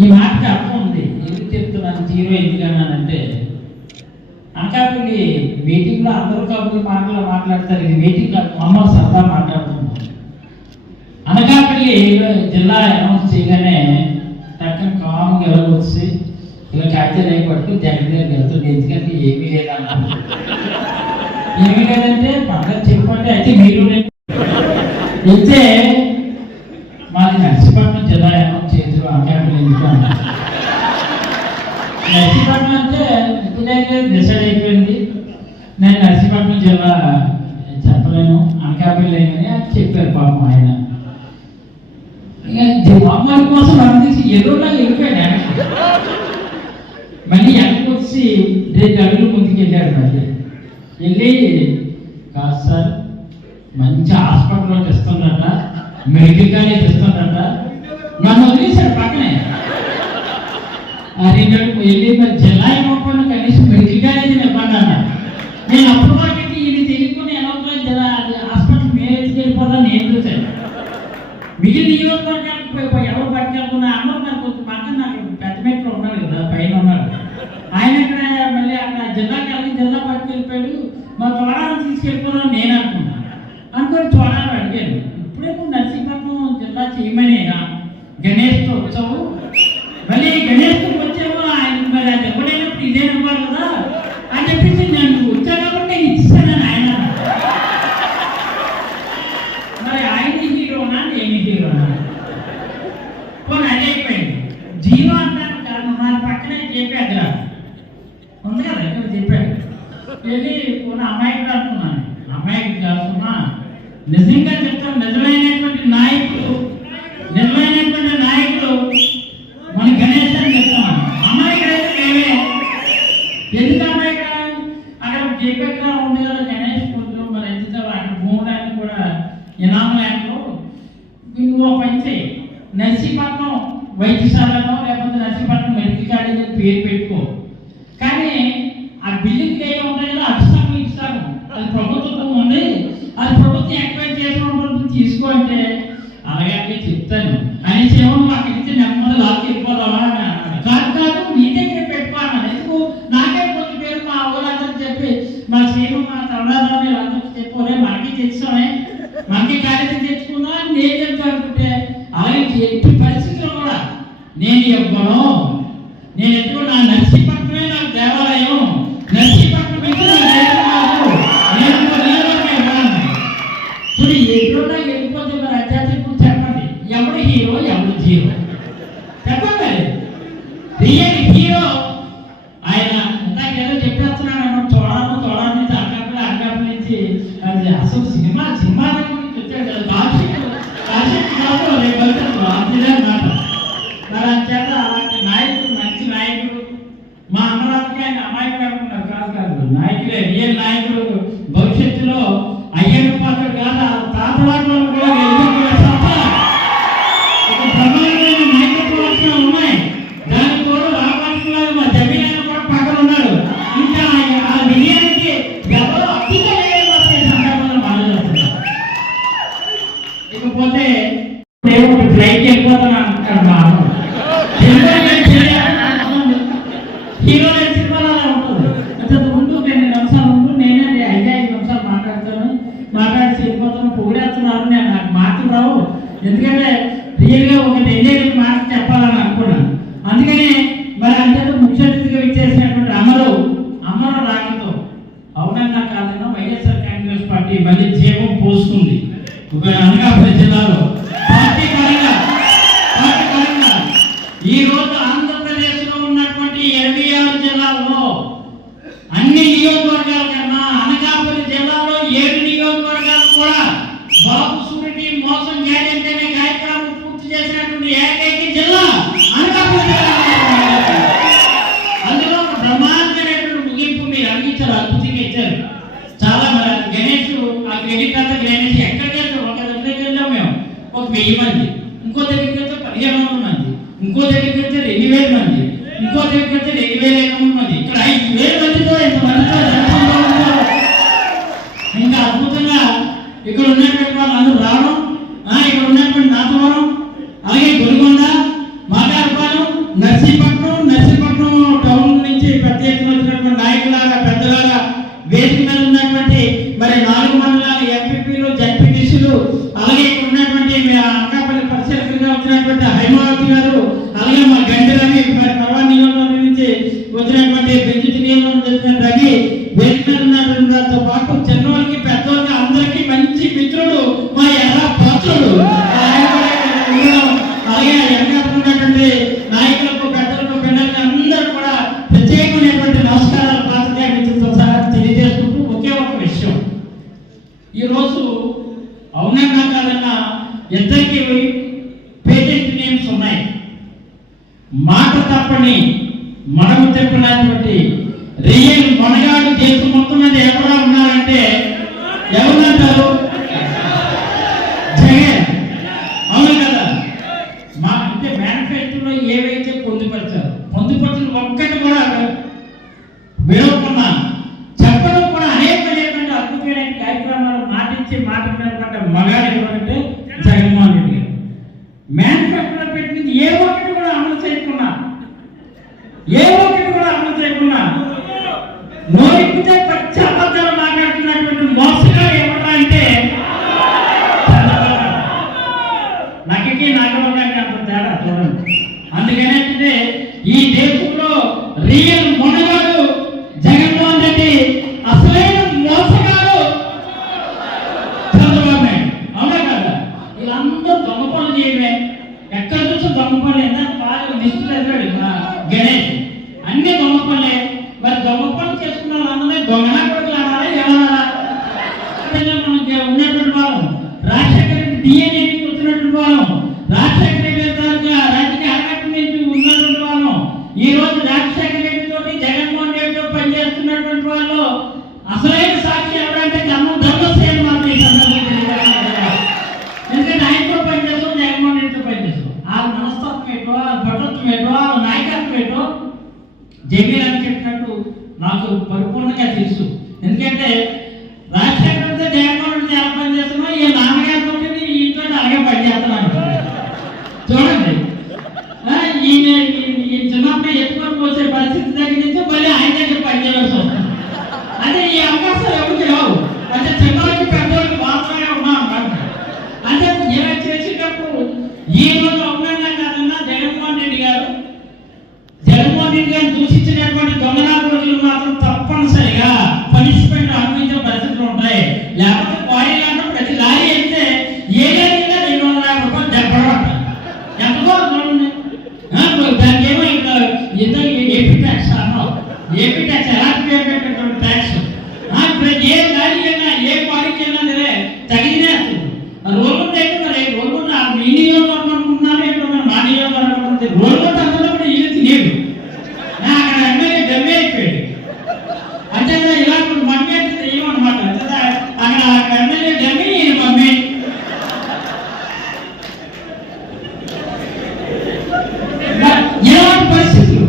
ఈ మాటకి అర్థం ఉంది. ఎందుకు చెప్తున్నాను జీరో ఎందుకన్నానంటే, అనకాపల్లి మీటింగ్లో అందరూ కబుర్లు మాట్లాడతారు. ఇది మీటింగ్ కాదు, అమ్మ సరదా మాట్లాడుతున్నాం. అనకాపల్లి జిల్లా అనౌన్స్ చేయగానే టక్కన కామ్గా ఎలా వచ్చి ఇలా కాగితాలు అయి పట్టుకుని జగన్ దగ్గరికి వెళ్తుంది. ఎందుకంటే ఏమీ లేదన్నా, ఏమీ లేదంటే పక్కన చెప్పండి. అయితే మీరు వెళ్తే మాది నర్సీపట్నం జిల్లా అనౌన్స్ చేతులు అనకాపల్లి ఎందుకు అన్నా. నర్సీపట్నం అంటే ఇప్పుడు డిసైడ్ అయిపోయింది. నేను నర్సీపట్నం జిల్లా చెప్పలేను, అనకాపల్లి అని చెప్పారు పాపం ఆయన. అమ్మాయి కోసం అనిపించి ఎదురులా వెళ్ళిపోయాడు. మళ్ళీ వెనక్కి వచ్చి 2 అడుగులు ముందుకు వెళ్ళాడు. మళ్ళీ వెళ్ళి కాదు సార్, మంచి హాస్పిటల్లో తెస్తుందట, మెడికల్ కాలేజ్ తెస్తుందట. నన్ను వదిలేశాడు పక్కనే. ఆ 2 అడుగు వెళ్ళి మరి జిల్లా ఇవ్వకుండా కనీసం మెడికల్ కాలేజ్ ఇవ్వండి అన్న. నేను అప్పుడు వరకు ఇది తెలియకుండా ఎలా జిల్లా హాస్పిటల్ మేము వెళ్ళిపోదా నేను చూశాను. మిగిలిన నియోజకవర్గానికి ఎవరు పట్టుకెళ్ళకుండా అమ్మరు నాకు కొంచెం పక్కన నాకు పెద్ద మెట్లో ఉన్నాడు కదా, పైన ఉన్నాడు ఆయన. ఇక్కడ మళ్ళీ అక్కడ జిల్లాకి వెళ్ళి జిల్లా పట్టుకెళ్ళిపోయాడు. మా తోడాలను తీసుకెళ్ళిపోదాం నేను అనుకున్నాను. అనుకొని తోడాలు అడిగాను, ఇప్పుడే నువ్వు నర్సీపట్నం జిల్లా చేయమని గణేష్తో వచ్చావు, మళ్ళీ గణేష్తో వచ్చావు ఆయన మరి అది ఎవడైనప్పుడు ఇదే ఇవ్వాలి కదా అని చెప్పేసి నేను వచ్చా కాబట్టి నేను ఇచ్చానని ఆయన. మరి ఆయన హీరోనా నేను హీరోనా? పోనీ అదే అయిపోయింది. జీరో అంటాను కారణం మన పక్కనే చెప్పాడు ఉంది కదా, ఇక్కడ చెప్పాడు. వెళ్ళి పోనీ అమ్మాయికి అనుకున్నాను. అమ్మాయికి కాకుండా నిజంగా చెప్తాను, నిజమైనటువంటి నాయకుడు మన గణేష్ అని చెప్తున్నాను. అమ్మాయికి అయితే మేమే ఎందుకు అమ్మాయికి అక్కడ జేపేట్లా ఉంది కదా గణేష్ కొంచెం మరి ఎందుకు అక్కడ భూముడానికి కూడా ఇనామలేంటో నువ్వు పని చేయి, నర్సీపట్నం వైద్యశాలలో లేకపోతే నర్సీపట్నం మెడికల్ కాలేజ్ అని పేరు పెట్టుకో. కానీ ఆ బిల్డింగ్ ఏమి ఉంటాయి కదా, అక్షరం ఇస్తారు, అది ప్రభుత్వం ఉంది, అది ప్రభుత్వం ఎంక్వైరీ చేసిన తీసుకో అంటే అలాగే చెప్తాను అనేసి ఏమో అక్కడి నుంచి నెమ్మది లాక్కి వెళ్ళిపోదావా కాదు నీ దగ్గర పెట్టుకోవాలి. ఎందుకు నాకే కొంచెం పేరు మా ఊళ్ళందరూ చెప్పి మా సేవ మా తమిళనాడు వీళ్ళందరూ చెప్పోరే మనకి తెచ్చామే, మనకి కాలేజీ తెచ్చుకున్నా నేను చెప్తా అనుకుంటే అలాగే ఎట్టి పరిస్థితుల్లో కూడా నేను ఇవ్వను. నేను ఎప్పుడు నా నర్సీపట్నమే నాకు దేవాలయం, నర్సీపట్నం చూడు ఎదురున్నా వెళ్ళిపోతే మరి అధ్యాత్మ ఇప్పుడు చెప్పండి, ఎవడు హీరో ఎవడు జీరో చెప్పండి. రియల్ హీరో ఆయన ఇందాకేదో చెప్పేస్తున్నాను, తోడా నుంచి అక్కడ నుంచి అది అసలు సినిమా గురించి వచ్చాడు కదా, కాశీ కాదు రేపు మాట. మరి అంచేత అలాంటి నాయకుడు, మంచి నాయకుడు, మా అమ్మరానికి ఆయన అమాయకుడు అనుకున్నారు. కాదు నాయకులే, రియల్ నాయకుడు. భవిష్యత్తులో అయ్యప్ప పాత్ర కాదు, తాతవాళ్ళు కూడా ప్రమాణమైన నాయకత్వ లక్షణాలు ఉన్నాయి. దానికి కూడా రామకృష్ణ మా జమీన్ కూడా పక్కన ఉన్నాడు. ఇంకా ఆ విజయానికి ఎవరు సందర్భంలో బాధపడుతున్నారు. ఇకపోతే దేవుడు ఫ్లైట్ వెళ్ళిపోతాను అంటున్నాడు మా అమ్మ. హీరో సినిమాలో ఉంటుంది. అసలు ముందు 2 నిమిషాలు ఉంటూ నేనే 5 నిమిషాలు మాట్లాడి వెళ్ళిపోతాను. పొగిడేస్తున్నారు, నేను నాకు మాటలు రావు. ఎందుకంటే రియల్గా ఒక ఎంజాయ్మెంట్ మాట చెప్పాలని అనుకున్నాను. అందుకని మరి అంతే ముఖ్య అతిథిగా ఇచ్చేసినటువంటి అమరు రాకతో అవునన్నా కాదన్నా వైఎస్ఆర్ కాంగ్రెస్ పార్టీ మళ్ళీ జీవం పోస్తుంది అనకాపల్లి జిల్లాలో. పార్టీ పరంగా ఈ రోజు ఆంధ్రప్రదేశ్లో ఉన్నటువంటి 26 జిల్లాల్లో అన్ని నియోజకవర్గాల కన్నా అనకాపల్లి జిల్లాలో 7 నియోజకవర్గాలు కూడా బాబు సూరిటీ మోసం గ్యారెంటీ అనే కార్యక్రమం పూర్తి చేసినటువంటి ఏకైక జిల్లా అనకాపల్లి జిల్లా. అందులో బ్రహ్మాండమైనటువంటి ముగింపు మీరు అందించారు, అద్భుతంగా ఇచ్చారు. చాలా మరి గణేష్ ఆ క్రెడిట్ అంతా గణేష్ ఎక్కడికి వెళ్తాం, ఒక దగ్గరికి వెళ్తాం మేము ఒక 1000 మంది, ఇంకో దగ్గరికి వెళ్తే 1500 మంది, ఇంకో దగ్గరికి వెళ్తే 2000 మంది, ఇంకో దగ్గరికి వెళ్తే 2500 మంది, ఇక్కడ 5000 మందితో ఇంతమందితో ఇంకా అద్భుతంగా ఇక్కడ ఉన్నటువంటి వాళ్ళు అందరూ రావడం, ఇక్కడ ఉన్నటువంటి నాతవరం, అలాగే గొలుగొండ, మాటారపాలెం, 4 మండలాల ఎంపీపీలు జడ్పీటీసీలు, అలాగే ఇక్కడ ఉన్నటువంటి అనకాపల్లి పరిశీలకులుగా వచ్చినటువంటి హైమావతి గారు, అలాగే మా గండి రవి పర్వా నియోజకవర్గం నుంచి వచ్చినటువంటి బెంజిటి నియోజకవర్గం వచ్చిన రవి, వేదికతో పాటు చిన్నవాళ్ళకి పెద్దవాళ్ళకి అందరికీ మంచి మిత్రుడు మా ఎర్ర పాత్రుడు, అలాగే వెనకాల ఉన్నటువంటి నాయకులకు పెద్దలకు పిల్లలకి అందరూ కూడా ప్రత్యేకమైనటువంటి నమస్కారాలు పాత్రికేయ మిత్రులతో సహా తెలియజేసుకుంటూ ఒకే ఒక విషయం, ఈరోజు అవునన్నా కాదన్నా ఇద్దరికి పేటెంట్ నేమ్స్ ఉన్నాయి. మాట తప్పని మనము తెప్పనటువంటి రియల్ మనగాడు దేశం మొత్తం మీద ఎవరా ఉన్నారంటే ఎవరంటారు? జగన్. అవును కదా? మా అంటే మేనిఫెస్టోలో ఏవైతే పొందుపరిచిన ఒక్కటి కూడా విడవకున్నా చెప్పడం కూడా అనేకమైనటువంటి అద్భుతమైన కార్యక్రమాలు మాటించి మాట్లాడినటువంటి మగాడు ఎవరంటే జగన్మోహన్ రెడ్డి గారు. మేనిఫెస్టోలో పెట్టింది ఏ ఒక్కటి కూడా అమలు చేయకుండా నోరిపితే పచ్చి అబద్ధాలు మాట్లాడుతున్నటువంటి మోసగాడు ఎవరా అంటే నాకి నాగబాబు అంత తేడా చూడండి. అందుకనే ఈ దేశంలో రియల్ మొనగాడు జగన్మోహన్ రెడ్డి, అసలైన మోసగాడు చంద్రబాబు నాయుడు. అవునా కదా? వీళ్ళందరూ దొంగ పనులు చేయడమే, ఎక్కడ చూసిన దొంగ పనులు. ఎంత బాగా లిస్టు చదివాడు గణేష్, అన్ని దొంగ పనులే. మరి దొంగ పనులు చేసుకున్న వాళ్ళందరినీ దొంగనా కొడుకులు అనాలి, ఏమనాలా? మనం ఉన్నటువంటి వాళ్ళం, రాజశేఖర రెడ్డి డిఎన్ఏకి వచ్చినటువంటి వాళ్ళం, రాజశేఖర రెడ్డి రాజకీయ అరగట్టు నుంచి ఉన్నటువంటి వాళ్ళం, ఈ రోజు రాజశేఖర రెడ్డి తోటి జగన్మోహన్ రెడ్డితో పనిచేస్తున్నటువంటి వాళ్ళు అసలైన సాక్షి ఎవరంటే ధర్మసేన మాత్రం. ఎందుకంటే ఆయనతో పనిచేస్తాం, జగన్మోహన్ రెడ్డితో పనిచేస్తాం. వాళ్ళ మనస్తత్వం ఏంటో, వాళ్ళ పటత్వం ఏంటో, వాళ్ళ నాయకత్వం ఏంటో జమీల్ అని చెప్పినట్టు నాకు పరిపూర్ణంగా తెలుసు. ఎందుకంటే రాజశేఖర రెడ్డి జగన్మోహన్ రెడ్డి ఎలా పనిచేస్తున్నా ఈ నాన్నగారితో ఈతో అలాగే పనిచేస్తున్నాను. చూడండి, ఈ చిన్నప్పుడు ఎత్తుకొని పోసే పరిస్థితి తగ్గించి మళ్ళీ ఆయన దగ్గర పనిచేయవలసి వస్తుంది. అంటే ఈ అవకాశాలు ఎవరికి రావు. అంటే చిన్నవాళ్ళకి పెద్దవాళ్ళకి మాత్రమే ఉన్నాం అన్నమాట. అంటే ఇలా చేసేటప్పుడు ఈ రోజు అవునన్నా కాదన్నా జగన్మోహన్ రెడ్డి గారు దూషించినటువంటి దొంగనాలు రోజులు మాత్రం తప్పనిసరిగా పనిష్మెంట్ అనుభవించే పరిస్థితులు ఉంటాయి. లేకపోతే క్వారీలో ప్రతి లారీ అయితే ఏ లారీగా 250 రూపాయలు చెప్పడం ఎంతకో చూడండి. దానికి ఏమో ఇంకా ఏపీ ట్యాక్స్ అన్నావు, ఏపీ ట్యాక్స్ ఎలాంటి ట్యాక్స్ ఏ లారీ అయినా ఏ క్వారీకి అయినా సరే తగినే రోడ్డు మరి రోడ్డు మీ నియోజకవర్గం అనుకుంటున్నాను ఏంటో మా నియోజకవర్గం రోడ్డు అందరూ కూడా ఇల్లు తినేది. అక్కడ ఎమ్మెల్యే డబ్బే అయిపోయాడు. అంటే ఇలా మమ్మీ అంటే ఏమన్నమాట, అక్కడ ఎమ్మెల్యే డబ్బి మమ్మీ. ఇలాంటి పరిస్థితులు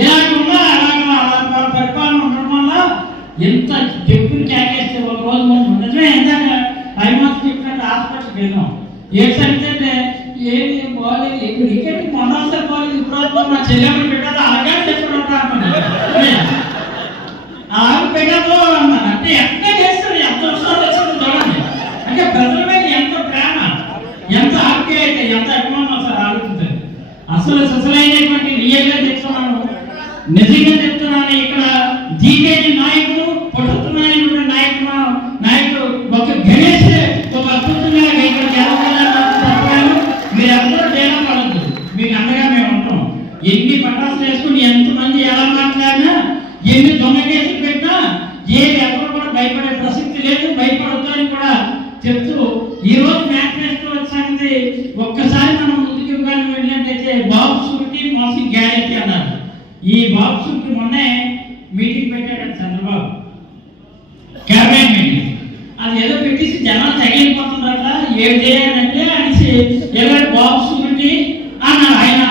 ఇలాంటి ఉన్నా అలాంటి పరిపాలన ఉండడం వల్ల ఎంత డబ్బులు క్యాకేస్తే ఒక రోజు మనం నిజమే. ఎందాక హైమాస్ చెప్పినట్టు హాస్పిటల్కి వెళ్ళాం. ఏ సరితే ఏమి బాగాలేదు, ఇక్కడ మొన్నసారి బాగాలేదు, ఇప్పుడు మా చెల్లెమ్మని పెట్టాలి అలాగే చెప్పుకుంటా ఆరు పెట్టాలో అన్నాను. అంటే ఎక్కడ చేస్తారు, ఎంత విషయాలు వచ్చింది చూడండి. అంటే ప్రజల మీద ఎంత ప్రేమ, ఎంత ఆప్యాయత, ఎంత అభిమానం అసలు ఆలోచించారు. అసలైనటువంటి రియల్గా చెప్తున్నాను, నిజంగా చెప్తున్నాను. ఇక్కడ జీకేని నాయకుడు, పుట్టుతున్నటువంటి నాయకుడు ఒక గణేష్ ఒక అద్భుతంగా ఇక్కడ చెప్పాను. మీరందరూ డేలా పడద్దు, మీకు అండగా మేము ఉంటాం. ఎన్ని పటాసులు వేసుకుని ఎంతమంది ఎలా మాట్లాడినా, ఎన్ని దొంగ కేసులు పెట్టినా ఏది ఎవరు కూడా భయపడే ప్రసక్తి లేదు, భయపడద్దు అని కూడా చెప్తూ ఈ రోజు మేనిఫెస్టో సంగతి ఒక్కసారి మనం ముందుకు వెళ్ళినట్టయితే బాబు సూరికి మోసం గ్యారెంటీ అన్నారు. ఈ బాబు సూరికి మొన్నే మీటింగ్ పెట్టాడు చంద్రబాబు, క్యాబినెట్ మీటింగ్. అది ఏదో పెట్టేసి జనాలు తగిలిపోతుందట, ఏం చేయాలంటే అనేసి ఎవరు బాబు సూరికి అన్నారు. ఆయన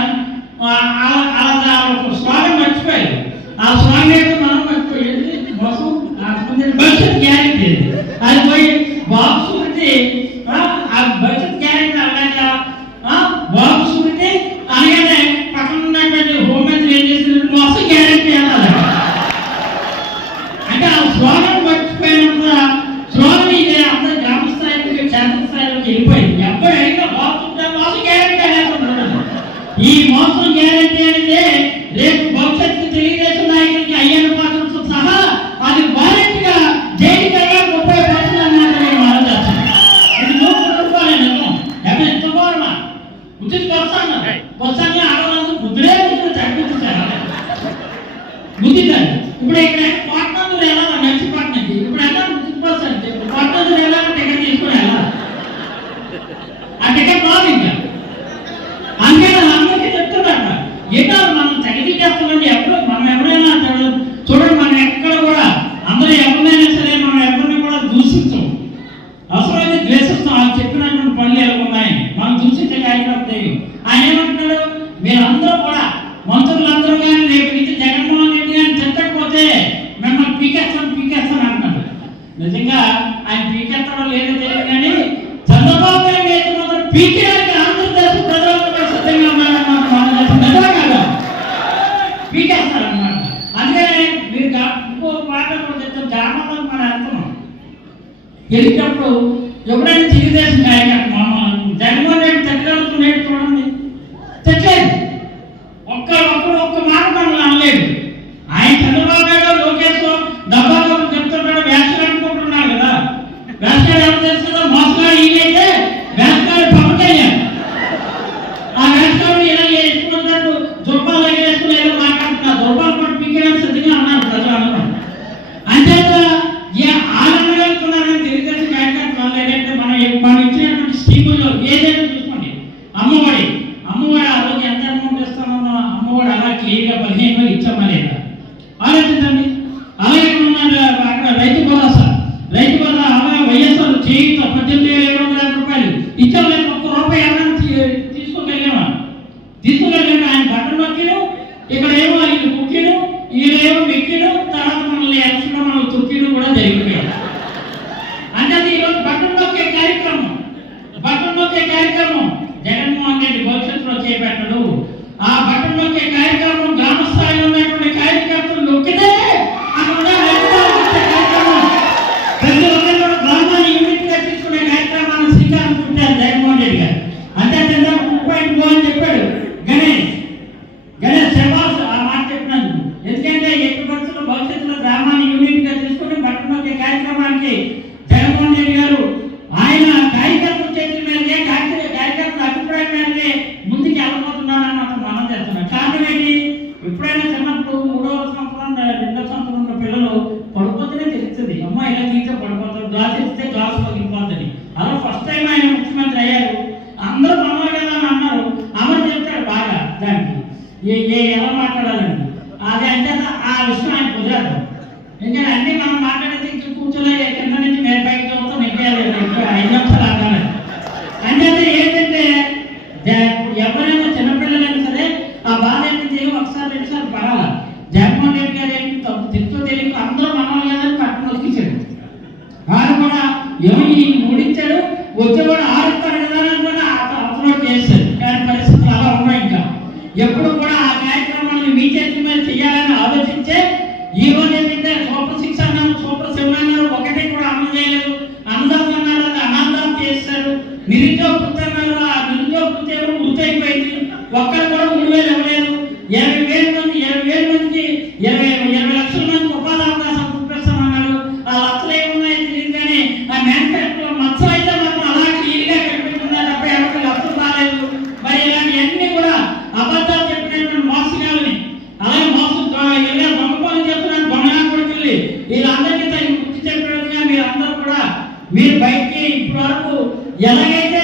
స్వాగతం మర్చిపోయారు. ఆ స్వాగతం మనం మర్చిపోయేది మోసం భవిష్యత్ గ్యారెంటీ. అది పోయి బాబు సూరికి ఆ భవిష్యత్ గ్యారెంటీ అలాంటి బాబు సూరికి అలాగే పక్కన ఉన్నటువంటి హోంమంత్రి ఏం చేసినట్టు మోసం గ్యారెంటీ అన్నారు. అంటే ఆ స్వాగతం మర్చిపోయినంత స్వామి టికెట్ రాదు ఇంకా. అందుకే అందరికీ చెప్తున్నారు ఏంటో మనం తగ్గించేస్తామండి. ఎప్పుడు మనం ఎవరైనా చూడండి, మనం ఎక్కడ కూడా అందరూ ఎవరినైనా సరే మనం ఎవరిని కూడా దూషించం, అవసరమైతే ద్వేషిస్తాం. ఆయన చెప్పినటువంటి పనులు ఎలా ఉన్నాయని మనం దూషించే కార్యక్రమం తెలియదు. ఆయన ఏమంటున్నాడు, మీరందరూ కూడా మంత్రులందరూ కానీ రేపు నుంచి జగన్మోహన్ రెడ్డి గారిని తిట్టకపోతే మిమ్మల్ని పీకేస్తాను అంటున్నాడు. నిజంగా ఆయన పీకెత్తడం లేదో తెలియదు కానీ చంద్రబాబు నాయుడు అయితే మాత్రం పీకేయాలని ఆంధ్రప్రదేశ్ ప్రజలందరూ సిద్ధంగా ఉన్నారన్నమాట. కాదా పీకేస్తారన్నమాట. అందుకనే మీరు ఇంకో మాట కూడా చెప్తారు, గ్రామాలకు మనం వెళ్తున్నాం వెళ్ళేటప్పుడు ఎప్పుడైనా తెలుగుదేశం కార్యక్రమం జగన్మోహన్ రెడ్డి తగ్గలుగుతున్నాడు చూడండి, తెచ్చలేదు. ఒక్క మాట మనల్ని అనలేదు. ఆయన చంద్రబాబు నాయుడు లోకేష్ డబ్బాలో చెప్తున్నాడు, వ్యాఖ్యలు అనుకుంటున్నాడు కదా. వ్యాఖ్యలు ఎవరు తెలుస్తుందో మోసగాడు ఈయనైతే వ్యాఖ్యలు పవన్ కళ్యాణ్. ఆ వ్యాఖ్యలు ఇలా వేసుకున్నట్టు దుర్బాలు వేసుకుని ఏదో మాట్లాడుతున్నారు. దుర్బాలు కూడా పీకేయడానికి సిద్ధంగా ఉన్నారు ప్రజలు అనుకున్నాం. అంతేత ఆనందం తెలుగుదేశం కార్యక్రమం ఏంటంటే మనం ఇచ్చినటువంటి స్కీముల్లో ఏదైనా చూసుకోండి. అమ్మఒడి ఆ రోజు ఎంత అమౌంట్ ఇస్తామో అమ్మఒడి అలా క్లియర్గా 15,000 ఇచ్చామా లేదా ఆలోచించండి. అలాగే అక్కడ రైతు భరోసా అలాగే వైఎస్ఆర్ చేయుత 18,750 రూపాయలు ఇచ్చాము. ఒక్క రూపాయి ఎవరైనా తీసుకోగలిగామా? ఆయన బట్టలు నొక్కిను, ఇక్కడ ఏమో ఆయన కుక్కిను, ఈయనేమో మెక్కిను, తర్వాత మనల్ని ఎలక్షన్లో మనం తొక్కిను కూడా జరిగిపోయాడు. అంటే అది ఈరోజు బట్టలు నొక్కే కార్యక్రమం జగన్మోహన్ రెడ్డి భవిష్యత్తులో చేపట్టడు. ఆ బట్టలు నొక్కే కార్యక్రమం గ్రామ స్థాయిలో ఉన్నటువంటి కార్యకర్తలు నొక్కితే అక్కడ కార్యక్రమం ప్రతి ఒక్కరు గ్రామాన్ని యూనిట్ గా తీసుకునే కార్యక్రమాన్ని శ్రీకారం చుట్టారు జగన్మోహన్ రెడ్డి గారు. అంటే 2.2 అని చెప్పాడు గణేష్ శబాస్ ఆ మాట చెప్పినందుకు. ఎందుకంటే ఎట్టి పరిస్థితుల్లో భవిష్యత్తులో గ్రామాన్ని యూనిట్ గా తీసుకుని బట్టలు నొక్కే కార్యక్రమానికి జగన్మోహన్ రెడ్డి గారు ఆయన కార్యకర్తల చేతుల మీదనే కార్యకర్తల అభిప్రాయం మీదనే ముందుకు వెళ్ళబోతున్నాడని మాత్రం మనం చేస్తున్నాం. కారణం ఏంటి? ఎప్పుడైనా చిన్నప్పుడు 3వ సంవత్సరం 2వ సంవత్సరం ఉన్న పిల్లలు పడిపోతేనే తెలుస్తుంది, అమ్మ ఇలా తీస్తే పడిపోతారు, గ్లాస్ ఇస్తే గ్లాస్ పగిలిపోతుంది. అలా ఫస్ట్ టైం ఆయన ముఖ్యమంత్రి అయ్యారు. అందరూ మనవారు కదా అని అన్నారు. అమలు చెప్తాడు బాగా దానికి ఎలా మాట్లాడాలండి అది అంటే ఆ విషయం ఆయన కుదరదు. ఎందుకంటే అన్ని మనం మాట్లాడితే ఇంక కూర్చోలే కింద నుంచి నేను పైకి చదువుతాం నెగ్గాలి 5 నిమిషాలు ఆడాలి. అంటే ఏంటంటే ఎవరైనా చిన్నపిల్లలైనా సరే ఆ బాధ ఏంటి ఒకసారి 2 సార్లు పడాలి. జగన్మోహన్ రెడ్డి గారు ఏంటి తెలుసో తెలియక అందరూ మనవాళ్ళు లేదని పట్టణం వచ్చేసాడు. వారు కూడా ఏమో ఈ మూడిచ్చాడు వచ్చే కూడా ఆరుతాడు కదా అని కూడా అప్లోడ్ చేశారు. కానీ పరిస్థితులు అలా ఉన్నాయి. ఇంకా ఎప్పుడు కూడా ఆ కార్యక్రమాన్ని మీ చేతి మీద చేయాలని ఆలోచించే ఈ రోజు ఏంటంటే సూపర్ 6 అన్నారు, సూపర్ 7 అన్నారు, ఒకటి కూడా అమలు చేయలేదు. అన్నదానం అన్నారు, అది అనాథానం చేశారు. నిరుద్యోగ వృత్తి అన్నారు, ఆ నిరుద్యోగ వృత్తి ఏమో వృత్తి అయిపోయింది. ఒక్కరు కూడా 3,000 ఇవ్వలేదు. 20,000 మందికి 20 లక్షల మందికి ఉపాధి అవకాశాలు చూపిస్తామన్నారు. ఆ లక్షలు ఏమున్నాయో తెలియదు కానీ ఆ మ్యానుఫ్యాక్చర్ మత్స్యం అయితే మాత్రం అలా క్లియర్గా కనిపిస్తున్నారు తప్ప ఎవరికి లక్షలు రాలేదు. మరి ఇలాంటివన్నీ కూడా అబద్ధాలు చెప్పినటువంటి మోసగాలని అలాగే ఇలా దొంగపనులు చెప్తున్నారు దొంగనాకొడుకుల్ని వీళ్ళందరికీ తగిన గుర్తు చెప్పినట్టుగా మీరు అందరూ కూడా మీరు బయటికి ఇప్పటి వరకు ఎలాగైతే